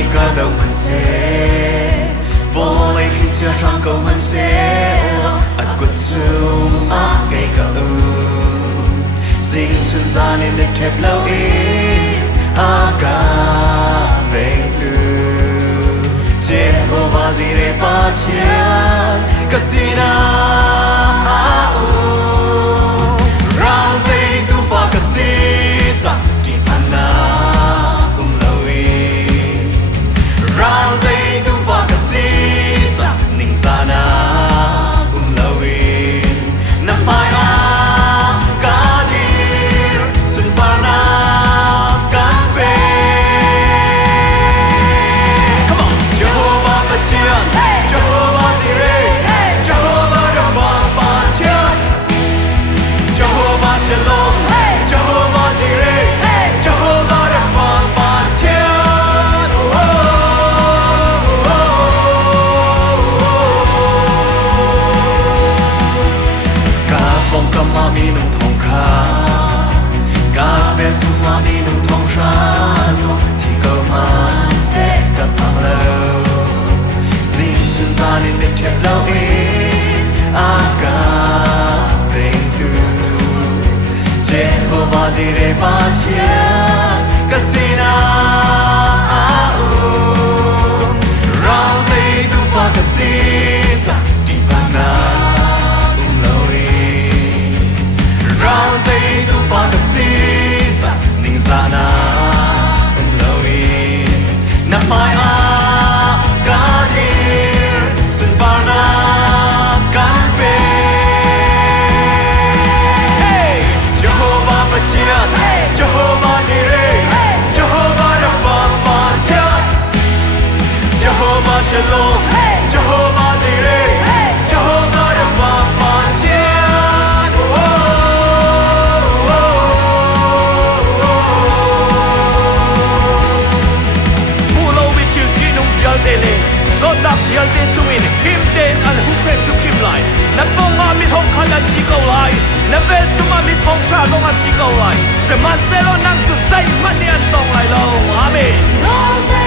mi cả đầu hmanhseh Vawlei thlichia hrang câu hmanhseh a quật chung a cây cả Zing chung zaan in thep loin a cả veng tu Jehovahzire Pathian kasina Raltei Tu fa kasita tihphannak loin Raltei Tu fa kasita nizahnak loin hmai sunparnak Come on, Jehovah Pathian, Jehovahzire, Jehovah Pathian, Jehovah shalom, Jehovahzire, Jehovahrapha Pathian. Cả bông cam ma mi nung thong kha, cả ven sum ma mi nung thong ra zo, thì câu hmanhseh cả phang lâu. Zing chung zaan in thep loin a cả veng tu Jehovahzire Pathian kasina Raltei Tu fa kasita tihphannak loin Raltei Tu fa kasita nizahnak loin hmai sunparnak Jehovah Pathian, Jehovahzire, Johovarapha Pathian, Jehovah shalom, Jehovahzire, Johovarapha Pathian. Mulo with you kinung yaldele, so tap yalde chuin him ten an hu pre chu kim lai. Na bonga mi thong khalan chi ko lai, na vel chuma mi thong sha bonga chi ko lai. Se man selo nang chu sai man ni an tong lai lo. Amen.